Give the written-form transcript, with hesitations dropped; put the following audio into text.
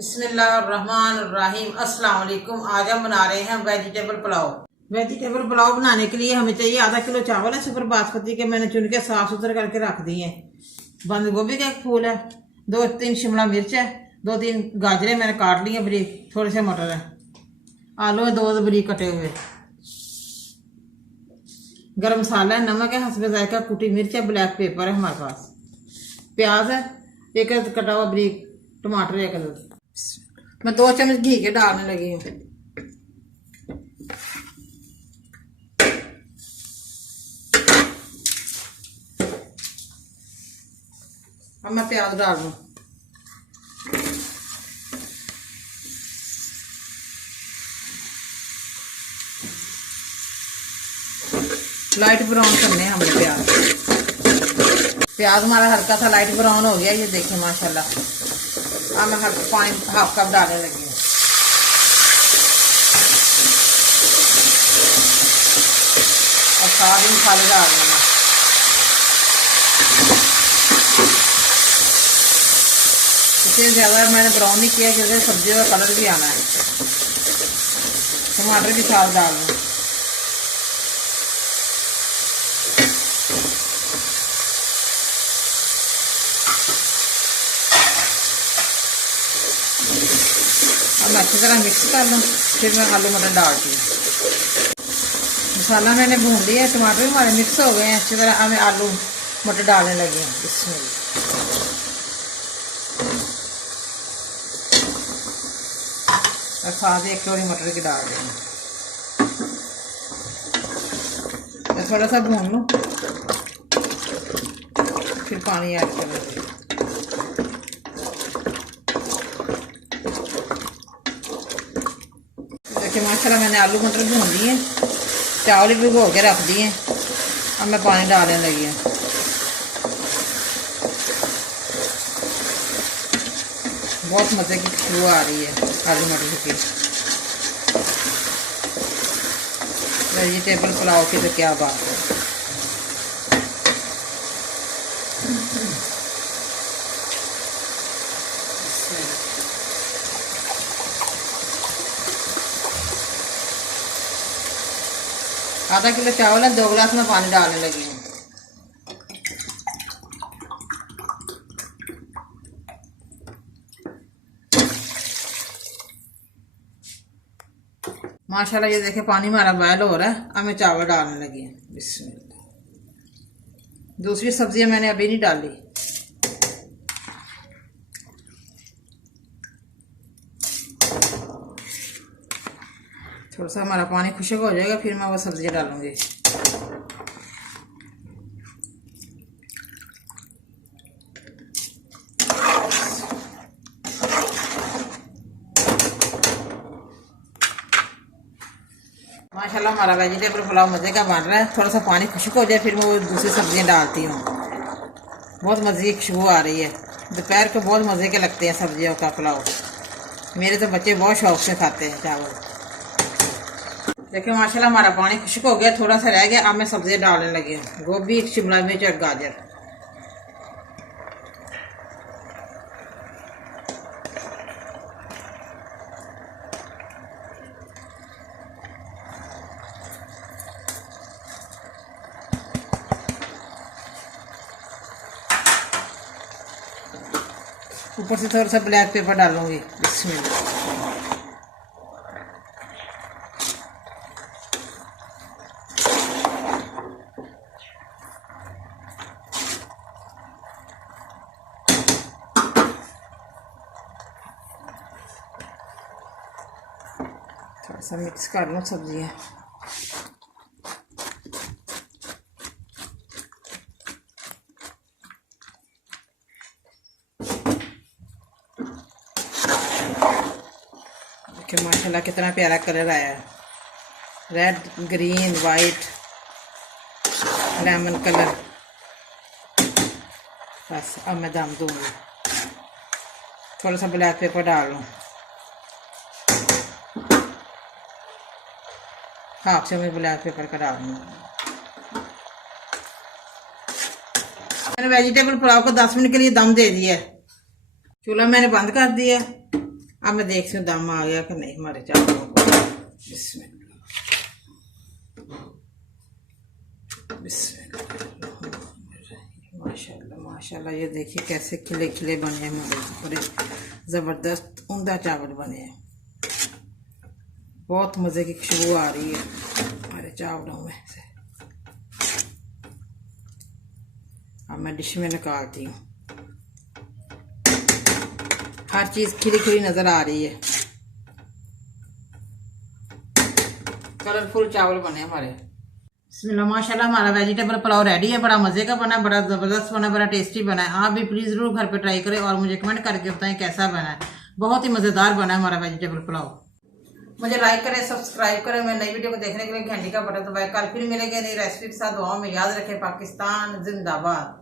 बिस्मिल्लाहिर्रहमानिर्रहीम। अस्सलाम वालेकुम। आज हम बना रहे हैं वेजिटेबल पुलाव। वेजिटेबल पुलाव बनाने के लिए हमें चाहिए आधा किलो चावल है सुपर बासमती के, मैंने चुन के साफ सुथरा करके रख दिए हैं। बंद गोभी का एक फूल है, 2-3 शिमला मिर्च है, 2-3 गाजरें मैंने काट ली है बरीक, थोड़े से मटर है, आलू है 2 बरीक कटे हुए, गरम मसाला है, नमक है हस्बे जायका, कुटी मिर्च है, ब्लैक पेपर है हमारे पास, प्याज है एक कटा हुआ बरीक, टमाटर है एक। मैं 2 चम्मच घी के डालने लगी हूँ। अब मैं प्याज डाल दूँ। लाइट ब्राउन करने हैं हमें प्याज हमारा हल्का सा लाइट ब्राउन हो गया, ये देखिए माशाल्लाह। अब मैं हल्का पानी हाफ कप डालने लगी हूँ। और सारे मसाले डाल देंगे। इससे ज़्यादा मैंने ब्राउन नहीं किया क्योंकि सब्जी का कलर भी आना है। टमाटर भी साथ डाल दूँ। अब मैं अच्छी तरह मिक्स कर लूँ, फिर मैं आलू मटर डालती हूँ। मसाला मैंने भून लिया है, टमाटर भी हमारे मिक्स हो गए हैं अच्छी तरह। अब मैं आलू मटर डालने लगी हूँ। इसमें और साथ ही 1 कटोरी मटर की डाल देंगे। मैं थोड़ा सा भून लूँ, फिर पानी ऐड कर लूँगी। देखिए माशाल्लाह मैंने आलू मटर भून लिए, चावल भी भिगो के रख दिए। अब मैं पानी डालने लगी हूँ। बहुत मज़े की खुशबू आ रही है आलू मटर की। वेजिटेबल पुलाव की तो क्या बात है। आधा किलो चावल है, 2 गिलास में पानी डालने लगी हूँ। माशाल्लाह ये देखे पानी हमारा बॉयल हो रहा है। अब मैं चावल डालने लगी हूँ। बिस्मिल्लाह। दूसरी सब्जियां मैंने अभी नहीं डाली। थोड़ा सा हमारा पानी खुश्क हो जाएगा, फिर मैं वो सब्जियां डालूंगी। माशाल्लाह हमारा वेजिटेबल पुलाव मज़े का बन रहा है। थोड़ा सा पानी खुश्क हो जाए फिर मैं वो दूसरी सब्जियां डालती हूँ। बहुत मज़े की खुशबू आ रही है। दोपहर को बहुत मज़े के लगते हैं सब्जियों का पुलाव। मेरे तो बच्चे बहुत शौक से खाते हैं चावल। देखिए माशाल्लाह हमारा पानी खुश्क हो गया, थोड़ा सा रह गया। अब मैं सब्जियां डालने लगी हूँ। गोभी, शिमला मिर्च और गाजर। ऊपर से थोड़ा सा ब्लैक पेपर डालूंगी। इसमें थोड़ा सा मिक्स कर लूँ सब्जियाँ। देखिए माशाल्लाह कितना प्यारा कलर आया है, red, green, white, lemon colour. बस अब मैं दम दूँगी। थोड़ा सा ब्लैक पेपर डाल लूँ, हाफ चम्मच ब्लैक पेपर का डाल दूँ। मैंने वेजिटेबल पुलाव को 10 मिनट के लिए दम दे दिया है। चूल्हा मैंने बंद कर दिया। अब मैं देखती हूँ दम आ गया कि नहीं हमारे चावलों को। बिस्मिल्लाह माशाल्लाह माशाल्लाह। ये देखिए कैसे खिले खिले बने हैं हमारे, बड़े ज़बरदस्त उम्दा चावल बने हैं। बहुत मज़े की खुशबू आ रही है हमारे चावलों में से। अब मैं डिश में निकालती हूँ। हर चीज़ खिली खिली नज़र आ रही है। कलरफुल चावल बने हमारे। बिस्मिल्लाह माशाल्लाह हमारा वेजिटेबल पुलाव रेडी है। बड़ा मज़े का बना, बड़ा ज़बरदस्त बना, बड़ा टेस्टी बना है। आप भी प्लीज़ ज़रूर घर पे ट्राई करें और मुझे कमेंट करके बताएं कैसा बना है। बहुत ही मज़ेदार बना है हमारा वेजिटेबल पुलाव। मुझे लाइक करें, सब्सक्राइब करें। मैं नई वीडियो को देखने के लिए घंटी का बटन दबाएं। कल फिर मिलेंगे नई रेसिपी के साथ। दुआओं में याद रखें। पाकिस्तान जिंदाबाद।